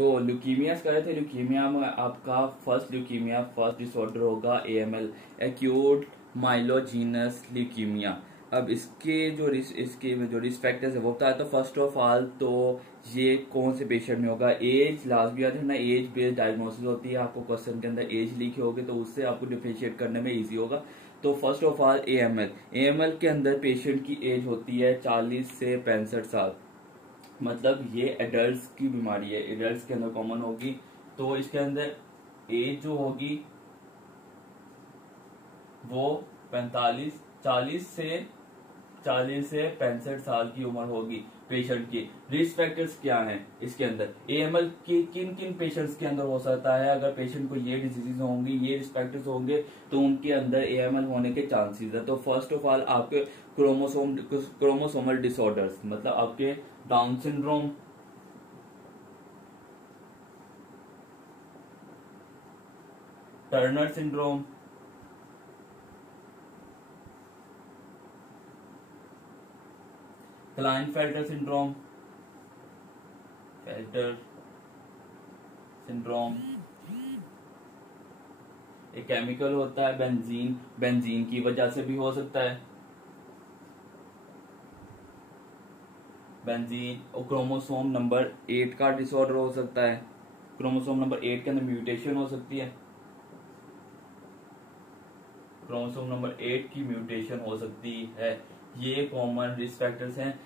तो ल्यूकीमिया कर रहे थे। ल्यूकीमिया में आपका फर्स्ट डिसऑर्डर होगा एएमएल, एक्यूट माइलोजीनस ल्यूकीमिया। अब इसके जो रिस्क फैक्टर्स है वो बताया। तो फर्स्ट ऑफ ऑल तो ये कौन से पेशेंट में होगा, एज लास्ट भी याद रखना, एज बेस्ड डायग्नोसिस होती है। आपको क्वेश्चन के अंदर एज लिखे होगे तो उससे आपको डिफरेंशिएट करने में इजी होगा। तो फर्स्ट ऑफ ऑल एएमएल के अंदर पेशेंट की एज होती है 40 से 65 साल, मतलब ये एडल्ट्स की बीमारी है, एडल्ट्स के अंदर कॉमन होगी। तो इसके अंदर एज जो होगी वो 40 से 65 साल की उम्र होगी पेशेंट की। रिस्क फैक्टर्स क्या हैं इसके अंदर, एएमएल के किन किन पेशेंट्स के अंदर हो सकता है। अगर पेशेंट को ये डिजीज होंगी, ये रिस्क फैक्टर्स होंगे तो उनके अंदर एएमएल होने के चांसेस है। तो फर्स्ट ऑफ ऑल आपके क्रोमोसोमल डिसऑर्डर्स, मतलब आपके down syndrome, Turner syndrome, Klinefelter syndrome, एक केमिकल होता है बेंजीन की वजह से भी हो सकता है बेंजीन। और क्रोमोसोम नंबर 8 का डिसऑर्डर हो सकता है, क्रोमोसोम नंबर 8 के अंदर म्यूटेशन हो सकती है, क्रोमोसोम नंबर 8 की म्यूटेशन हो सकती है। ये कॉमन रिस्क फैक्टर्स हैं।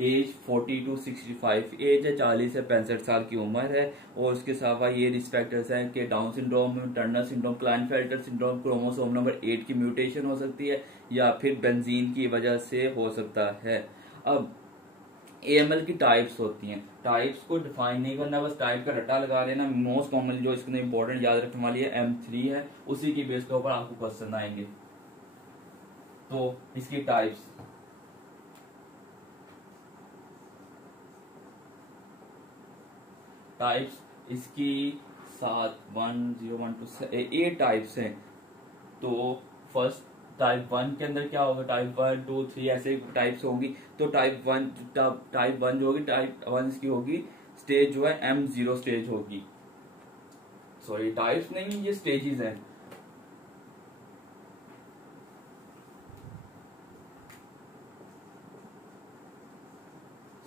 एज 40 टू 65 एज है, 40 से 65 साल की उम्र है। और उसके अलावा ये रिस्क फैक्टर्स हैं कि down syndrome, Turner syndrome, Klinefelter syndrome, chromosome number 8 की म्यूटेशन हो सकती है या फिर बेंजीन की वजह से हो सकता है। अब एएमएल की टाइप्स होती हैं, टाइप्स को डिफाइन नहीं करना, बस टाइप का रट्टा लगा लेना। मोस्ट कॉमन जो इसके अंदर इंपॉर्टेंट याद रखने वाली है M3 है, उसी की बेस के ऊपर आपको क्वेश्चन आएंगे। तो इसकी टाइप्स, इसकी 7 1 0 1 2 8 टाइप्स हैं। तो फर्स्ट टाइप 1 के अंदर क्या होगा, टाइप 1 2 3 ऐसे टाइप्स होंगी। तो टाइप 1 जो होगी, टाइप 1 इसकी होगी स्टेज जो है M0 स्टेज होगी। सॉरी टाइप्स नहीं, ये स्टेजेस हैं।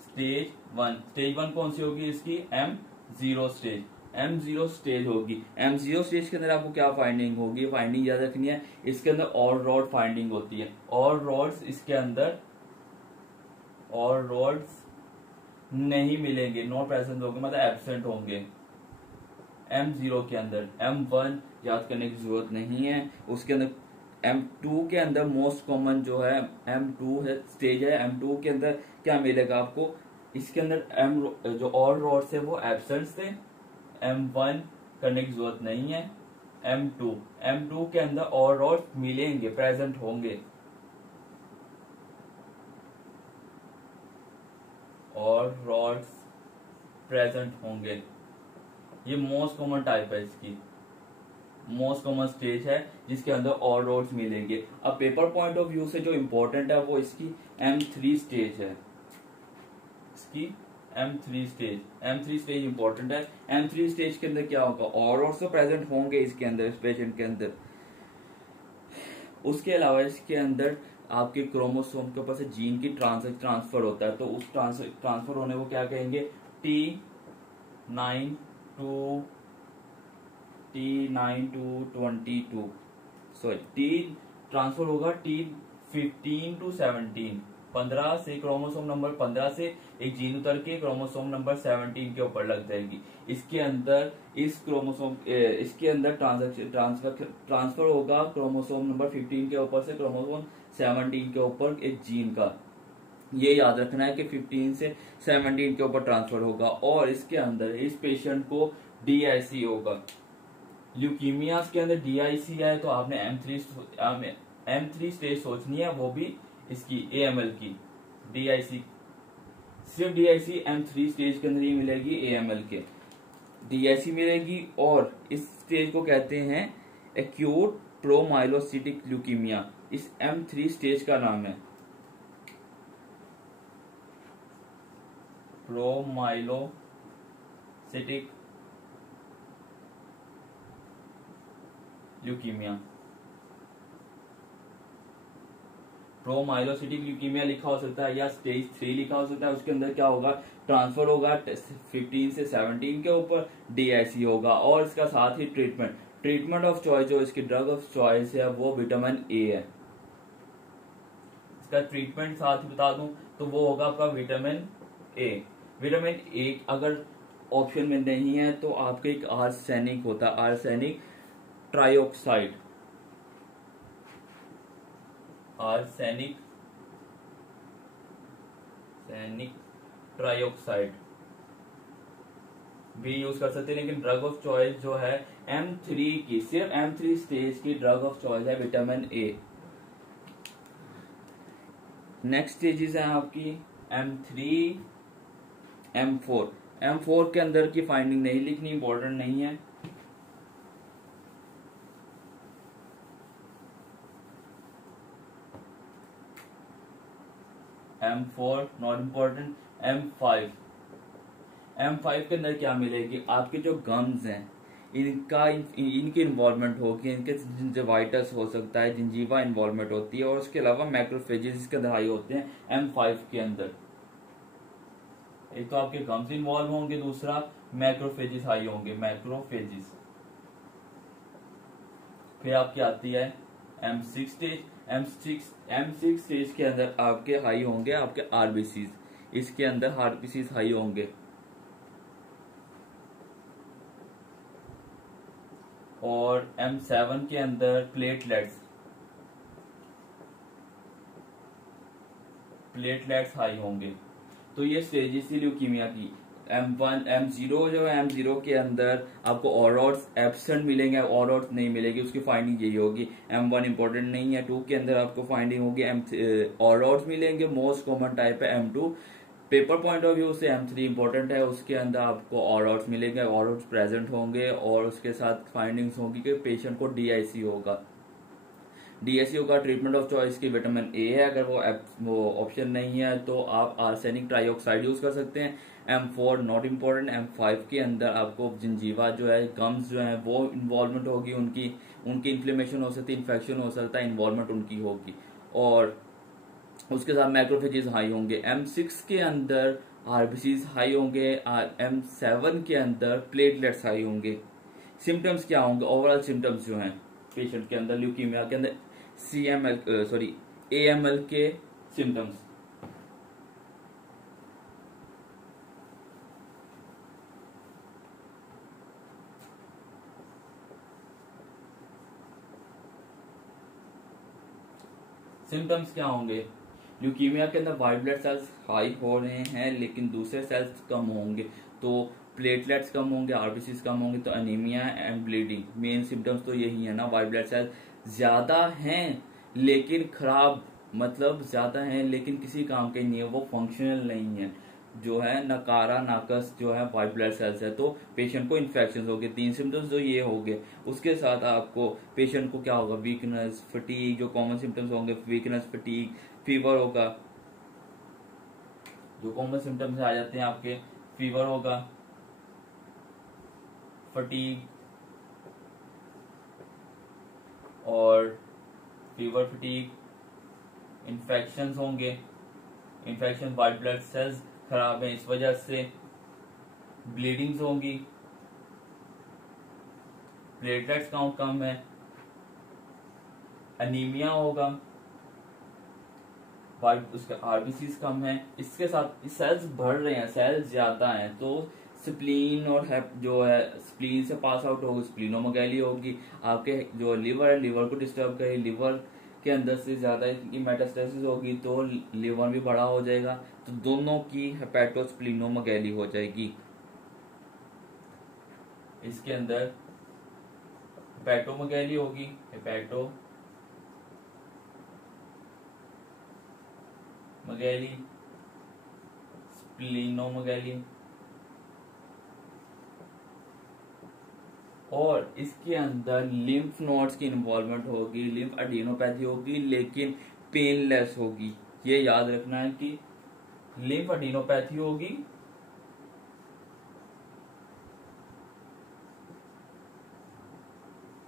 स्टेज वन कौन सी होगी इसकी, M0 स्टेज होगी। M0 स्टेज के अंदर आपको क्या फाइंडिंग होगी, फाइंडिंग याद रखनी है। इसके अंदर और रॉड फाइंडिंग होती है, और रॉड्स इसके अंदर, और रॉड्स नहीं मिलेंगे, नॉट प्रेजेंट होंगे, मतलब एब्सेंट होंगे M0 के अंदर। M1 याद करने की जरूरत नहीं है। उसके अंदर M2 के अंदर मोस्ट कॉमन जो है M2 है, स्टेज है। M2 के अंदर क्या मिलेगा आपको, इसके अंदर जो और रॉड्स है वो एब्सेंट थे। M1 करने की जरूरत नहीं है। M2 के अंदर और रॉड्स मिलेंगे, प्रेजेंट होंगे, और रॉड्स प्रेजेंट होंगे। ये मोस्ट कॉमन टाइप है, इसकी मोस्ट कॉमन स्टेज है जिसके अंदर और रॉड्स मिलेंगे। अब पेपर पॉइंट ऑफ व्यू से जो इंपॉर्टेंट है वो इसकी M3 स्टेज है, इसकी M3 स्टेज इंपॉर्टेंट है। M3 स्टेज के अंदर क्या होगा, और रॉड्स तो प्रेजेंट होंगे इसके अंदर, इस पेशेंट के अंदर। उसके अलावा इसके अंदर आपके क्रोमोसोम के ऊपर से जीन की ट्रांसफर होता है। तो उस ट्रांसफर होने को क्या कहेंगे, T9 to 22, sorry T transfer होगा T15 to 17, 15 से क्रोमोसोम नंबर 15 से एक जीन उतर के क्रोमोसोम नंबर 17 के ऊपर लग जाएगी। इसके अंदर इसके अंदर ट्रांसफर होगा क्रोमोसोम नंबर 15 के ऊपर से क्रोमोसोम 17 के ऊपर एक जीन का। ये याद रखना है कि 15 से 17 के ऊपर ट्रांसफर होगा। और इसके अंदर इस पेशेंट को DIC होगा। ल्यूकीमियास के अंदर DIC है तो आपने M3 स्टेज सोचनी है, वो भी इसकी AML की। DIC सिर्फ DIC M3 स्टेज के अंदर ही मिलेगी, AML के DIC मिलेगी। और इस स्टेज को कहते हैं एक्यूट प्रोमाइलोसिटिक ल्यूकीमिया, इस M3 स्टेज का नाम है प्रोमाइलोसिटिक ल्यूकीमिया। प्रोमाइलोसिटिक ल्यूकीमिया लिखा हो सकता है या स्टेज 3 लिखा हो सकता है। उसके अंदर क्या होगा, ट्रांसफर होगा 15 से 17 के ऊपर, डीआईसी होगा। और इसका साथ ही ट्रीटमेंट ऑफ चॉइस, जो इसकी ड्रग ऑफ चॉइस है वो विटामिन ए है। इसका ट्रीटमेंट साथ ही बता दूं तो वो होगा आपका विटामिन ए। विटामिन ए अगर ऑप्शन में नहीं है तो आपके एक आर्सेनिक होता है, आर्सेनिक ट्राइऑक्साइड, आर्सेनिक ट्राइऑक्साइड भी यूज कर सकते हैं। लेकिन ड्रग ऑफ चॉइस जो है M3 की, सिर्फ M3 स्टेज की ड्रग ऑफ चॉइस है विटामिन ए। नेक्स्ट स्टेजेस है आपकी M3, M4। M4 के अंदर की फाइंडिंग नहीं लिखनी, इंपॉर्टेंट नहीं है। M4 not important. M5 के अंदर क्या मिलेगी, आपके जो गम्स हैं इनकी इन्वॉल्वमेंट होगी, इनके जिंजिवाइटिस हो सकता है, जिंजीवा इन्वॉल्वमेंट होती है। और उसके अलावा मैक्रोफेजेस इसके अंदर हाई होते हैं M5 के अंदर। एक तो आपके गम्स इन्वॉल्व होंगे, दूसरा मैक्रोफेजेस हाई होंगे, मैक्रोफेजेस। फिर आपकी आती है M6 स्टेज। M6 स्टेज के अंदर आपके हाई होंगे आपके आरबीसीज, इसके अंदर आरबीसीज हाई होंगे। और M7 के अंदर प्लेटलेट्स हाई होंगे। तो ये स्टेजेस थी ल्यूकीमिया की। M1 M0 जो है, M0 के अंदर आपको ऑरोड्स एब्सेंट मिलेंगे, ऑरोड्स नहीं मिलेगी, उसकी फाइंडिंग यही होगी। M1 इंपॉर्टेंट नहीं है। 2 के अंदर आपको फाइंडिंग होगी ऑरोड्स मिलेंगे, मोस्ट कॉमन टाइप है M2। Paper point of view से M3 इंपॉर्टेंट है, उसके अंदर आपको ऑरोड्स मिलेंगे, ऑरोड्स प्रेजेंट होंगे। और उसके साथ फाइंडिंग्स होगी कि पेशेंट को डीआईसी होगा। डीएसयू का ट्रीटमेंट ऑफ चॉइस की विटामिन ए है। अगर वो ऑप्शन नहीं है तो आप आर्सेनिक ट्राइऑक्साइड यूज कर सकते हैं। M4 not important. M5 के अंदर आपको जिंजीवा जो है, गम्स जो है वो इन्वॉल्वमेंट होगी, उनकी इन्फ्लेमेशन हो सकती है, इन्फेक्शन हो सकता है, इन्वॉल्वमेंट उनकी होगी। और उसके साथ मैक्रोफेजेस हाई होंगे। M6 के अंदर आरबीसीज हाई होंगे। M7 के अंदर प्लेटलेट्स हाई होंगे। सिम्टम्स क्या होंगे, ओवरऑल सिम्टम्स जो हैं पेशेंट के अंदर, ल्यूकीमिया के अंदर AML के सिम्टम्स। सिम्टम्स क्या होंगे, ल्यूकीमिया के अंदर व्हाइट ब्लड सेल्स हाई हो रहे हैं लेकिन दूसरे सेल्स कम होंगे, तो प्लेटलेट्स कम होंगे, आरबीसीज कम होंगे, तो anaemia and bleeding. Main symptoms तो यही है ना, व्हाइट ब्लड सेल्स ज्यादा हैं लेकिन खराब, मतलब ज्यादा हैं लेकिन किसी काम के नहीं है, वो फंक्शनल नहीं है, जो है नकारा नाकस जो है व्हाइट ब्लड सेल्स है, तो पेशेंट को इन्फेक्शन हो गए। 3 सिम्टम्स जो ये हो गए, उसके साथ आपको पेशेंट को क्या होगा, वीकनेस, फटीग, जो कॉमन सिम्टम्स होंगे, वीकनेस, फटीग, फीवर होगा। जो कॉमन सिम्टम्स आ जाते हैं आपके, फीवर होगा, फटीग और फीवर, फटीग, इन्फेक्शंस होंगे, इन्फेक्शन, व्हाइट ब्लड सेल्स खराब है इस वजह से, ब्लीडिंग्स होंगी, प्लेटलेट्स काउंट कम है, अनीमिया होगा, उसका आरबीसीज कम है। इसके साथ सेल्स बढ़ रहे हैं, सेल्स ज्यादा हैं, तो स्प्लीन और जो है स्प्लीन से पास आउट होगी, स्प्लीनोमेगैली होगी। आपके जो लिवर है, लिवर को डिस्टर्ब करेगी, लिवर के अंदर से ज्यादा इनकी मेटास्टेसिस होगी तो लिवर भी बड़ा हो जाएगा, तो दोनों की हेपेटोस्प्लीनोमेगैली हो जाएगी। इसके अंदर हेपेटोमेगैली होगी, हेपेटोमेगैली, स्प्लीनोमेगैली, और इसके अंदर लिम्फ नोड्स की इन्वॉल्वमेंट होगी, लिम्फ एडिनोपैथी होगी लेकिन पेनलेस होगी। ये याद रखना है कि लिम्फ एडिनोपैथी होगी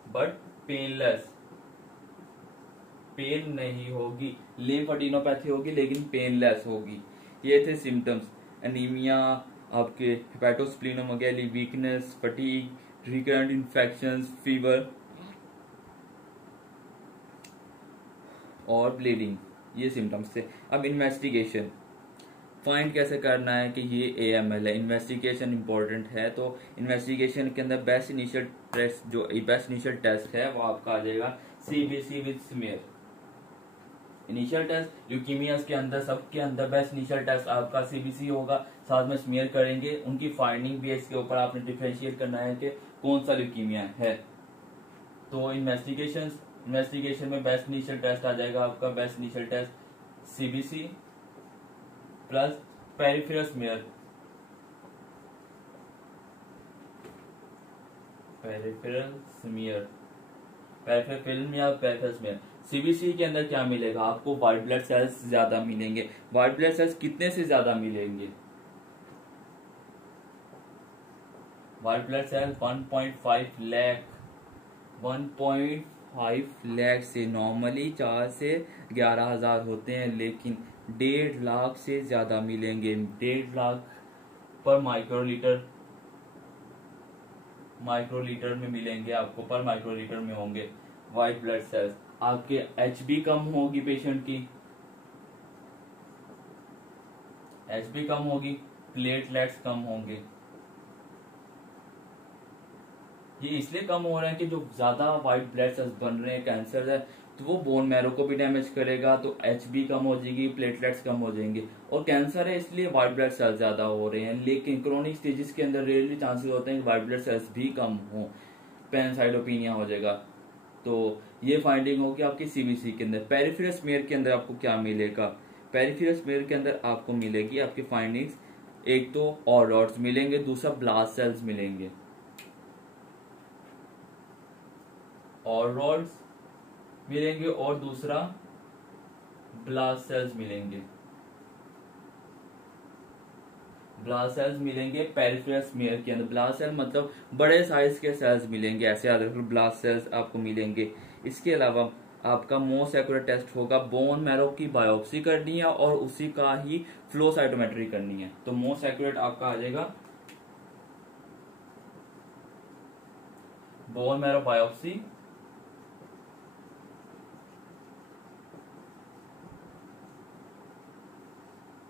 बट पेनलेस, पेन नहीं होगी, लिम्फेडिनोपैथी होगी लेकिन पेनलेस होगी। ये थे सिम्टम्स, एनीमिया, आपके hepatosplenomegaly, weakness, fatigue, recurrent infections, fever और ब्लीडिंग, ये सिम्टम्स थे। अब इन्वेस्टिगेशन फाइंड कैसे करना है कि ये AML है। इन्वेस्टिगेशन इंपॉर्टेंट है, तो इन्वेस्टिगेशन के अंदर बेस्ट इनिशियल टेस्ट है वो आपका आ जाएगा CBC with smear. Initial test leukaemias के अंदर, सबके अंदर बेस्ट इनिशियल टेस्ट आपका CBC होगा, साथ में स्मीयर करेंगे। उनकी फाइंडिंग भी इसके ऊपर आपने डिफरेंशिएट करना है कि कौन सा ल्यूकीमिया है। तो इन्वेस्टिगेशन में बेस्ट इनिशियल टेस्ट आ जाएगा आपका, best initial test CBC plus peripheral smear, peripheral film या पेरिफेरल स्मीयर। CBC के अंदर क्या मिलेगा आपको, व्हाइट ब्लड सेल्स ज्यादा मिलेंगे। व्हाइट ब्लड सेल्स कितने से ज्यादा मिलेंगे, white blood cells 1.5 lakh, 1.5 lakh से नॉर्मली 4 से 11,000 होते हैं, लेकिन 1.5 लाख से ज्यादा मिलेंगे। 1.5 लाख पर माइक्रोलीटर में मिलेंगे आपको, पर माइक्रोलीटर में होंगे व्हाइट ब्लड सेल्स। आपके HB कम होगी, पेशेंट की HB कम होगी, प्लेटलेट्स कम होंगे। ये इसलिए कम हो रहे हैं कि जो ज्यादा व्हाइट ब्लड सेल्स बन रहे हैं, कैंसर है तो वो बोन मैरो को भी डैमेज करेगा, तो HB कम हो जाएगी, प्लेटलेट्स कम हो जाएंगे। और कैंसर है इसलिए व्हाइट ब्लड सेल्स ज्यादा हो रहे हैं, लेकिन क्रोनिक स्टेजेस के अंदर रेयरली चांसेस होते हैं कि व्हाइट ब्लड सेल्स भी कम हो, पैनसाइटोपिनिया हो जाएगा। तो ये फाइंडिंग होगी आपकी CBC के अंदर। पेरिफेरल स्मीयर के अंदर आपको क्या मिलेगा, पेरिफेरल स्मीयर के अंदर आपको मिलेगी आपकी फाइंडिंग्स, एक तो और रॉड्स मिलेंगे, दूसरा ब्लास्ट सेल्स मिलेंगे, और रॉड्स मिलेंगे और दूसरा ब्लास्ट सेल्स मिलेंगे। ब्लास्ट सेल्स मिलेंगे पेरिफेरल स्मीयर के अंदर। ब्लास्ट सेल मतलब बड़े साइज के सेल्स मिलेंगे, ऐसे याद रखो, ब्लास्ट सेल्स आपको मिलेंगे। इसके अलावा आपका मोस्ट एक्यूरेट टेस्ट होगा, बोन मैरो की बायोप्सी करनी है और उसी का ही फ्लो साइटोमेट्री करनी है। तो मोस्ट एक्यूरेट आपका आ जाएगा बोन मैरो बायोप्सी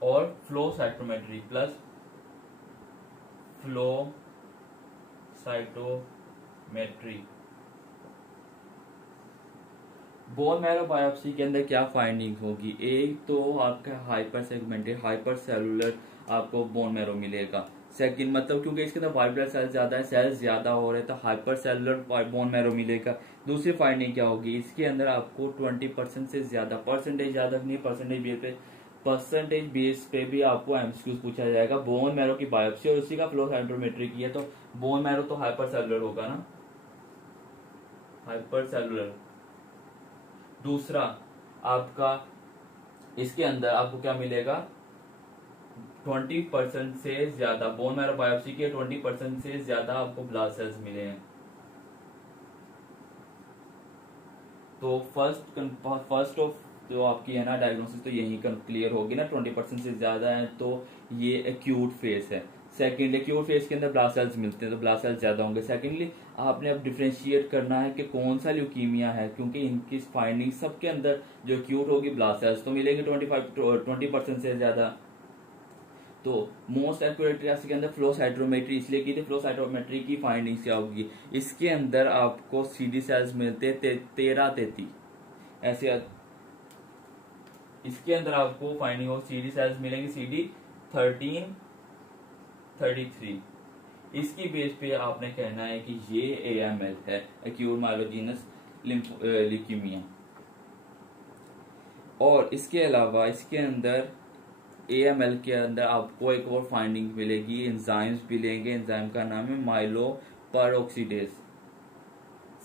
और flow cytometry plus flow cytometry. Bone marrow biopsy के अंदर क्या फाइंडिंग होगी, एक तो आपका हाइपर सेगमेंटेड हाइपर सेलुलर आपको बोन मैरो मिलेगा। सेकंड मतलब क्योंकि इसके अंदर व्हाइट ब्लड सेल्स ज्यादा है, सेल्स ज्यादा हो रहे हैं, तो हाइपर सेलुलर बोन मैरो मिलेगा। दूसरी फाइंडिंग क्या होगी, इसके अंदर आपको 20% से ज्यादा, परसेंटेज ज्यादा नहीं, परसेंटेज बेस पे भी आपको MCQs पूछा जाएगा। बोन मैरो की बायोप्सी और उसी का फ्लो साइटोमेट्री की है, तो बोन मैरो तो हाइपर सेलुलर होगा ना, हाइपर सेलुलर। दूसरा आपका इसके अंदर आपको क्या मिलेगा, 20% से ज्यादा बोन मैरो बायोप्सी के 20% से ज्यादा आपको ब्लास्ट सेल्स मिले हैं। तो फर्स्ट ऑफ जो आपकी है ना डायग्नोसिस, तो यही क्लियर होगी ना, 20% से ज्यादा है तो ये एक्यूट फेस है। सेकेंडली एक्यूट फेस के अंदर ब्लास्ट सेल्स मिलते हैं तो ब्लास्ट सेल्स ज्यादा होंगे। सेकेंडली आपने अब डिफरेंशिएट करना है कि कौन सा ल्यूकीमिया है, क्योंकि इनकी फाइंडिंग सबके अंदर जो एक्यूट होगी ब्लास्ट सेल्स तो मिलेंगे 20% से ज्यादा। तो मोस्ट एक्यूरेट टेस्ट के अंदर फ्लो साइटोमेट्री इसलिए की थी, फ्लो साइटोमेट्री की फाइंडिंग क्या होगी, इसके अंदर आपको CD सेल्स मिलते 13-33 ऐसे। इसके अंदर आपको फाइंडिंग हो CD सेल्स मिलेंगे CD 13-33। इसकी बेस पे आपने कहना है कि ये AML है, एक्यूट माइलोजेनस ल्यूकीमिया। और इसके अलावा इसके अंदर AML के अंदर आपको एक और फाइंडिंग मिलेगी, एंजाइम्स मिलेंगे। एंजाइम का नाम है माइलोपेरोक्सीडेज,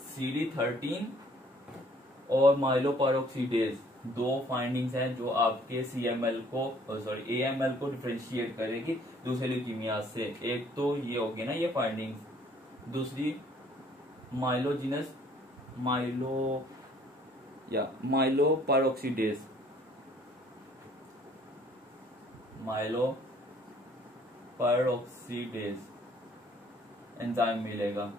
CD13 और माइलोपेरोक्सीडेज, दो फाइंडिंग्स हैं जो आपके AML को डिफरेंशिएट करेगी दूसरे ल्यूकीमिया से। एक तो ये होगी ना ये फाइंडिंग्स, दूसरी माइलोजेनस माइलो परऑक्सीडेज, एंजाइम मिलेगा।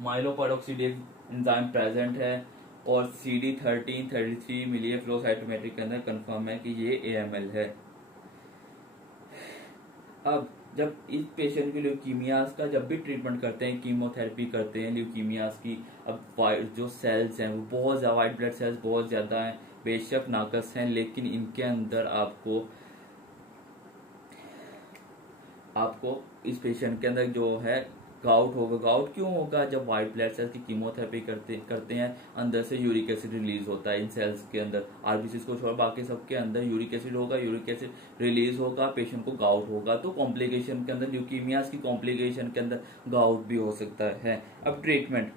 माइलो परऑक्सीडेज एंजाइम प्रेजेंट है और CD1333 मिली है फ्लो साइटोमेट्री के अंदर, कंफर्म है कि ये AML है। अब जब इस पेशेंट की ल्यूकीमियाज का जब भी ट्रीटमेंट करते हैं, कीमोथेरेपी करते हैं ल्यूकीमियाज की, अब जो सेल्स हैं वो बहुत ज्यादा, वाइट ब्लड सेल्स बहुत ज्यादा हैं, बेशक नाकस हैं, लेकिन इनके अंदर आपको इस पेशेंट के अंदर जो है गाउट होगा। गाउट क्यों होगा? जब व्हाइट ब्लड सेल्स की कीमोथेरेपी करते हैं, अंदर से यूरिक एसिड रिलीज होता है इन सेल्स के अंदर, आरबीसीज को छोड़ बाकी सबके अंदर यूरिक एसिड होगा, यूरिक एसिड रिलीज होगा, पेशेंट को गाउट होगा। तो कॉम्प्लिकेशन के अंदर, ल्यूकीमियाज की कॉम्प्लिकेशन के अंदर गाउट भी हो सकता है। अब ट्रीटमेंट,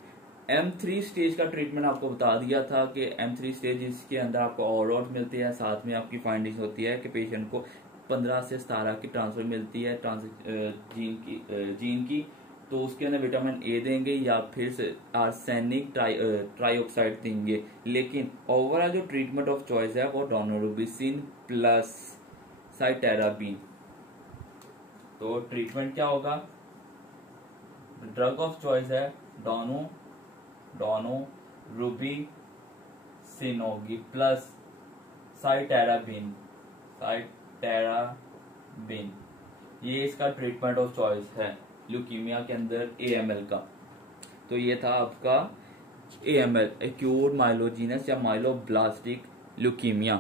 M3 स्टेज का ट्रीटमेंट आपको बता दिया था कि M3 स्टेज इसके अंदर आपको ओवरडोज मिलती है, साथ में आपकी फाइंडिंग होती है कि पेशेंट को 15 से 17 की ट्रांसफर मिलती है जीन की, तो उसके अंदर विटामिन ए देंगे या फिर से आर्सेनिक ट्राइऑक्साइड देंगे। लेकिन ओवरऑल जो ट्रीटमेंट ऑफ चॉइस है वो डोनोरुबिसिन प्लस साइटेराबिन। तो ट्रीटमेंट क्या होगा? ड्रग ऑफ चॉइस है डोनोरुबिसिन होगी प्लस साइटेराबिन, ये इसका ट्रीटमेंट ऑफ चॉइस है ल्यूकीमिया के अंदर AML का। तो ये था आपका AML, एक्यूट माइलोजीनस या माइलोब्लास्टिक ल्यूकीमिया।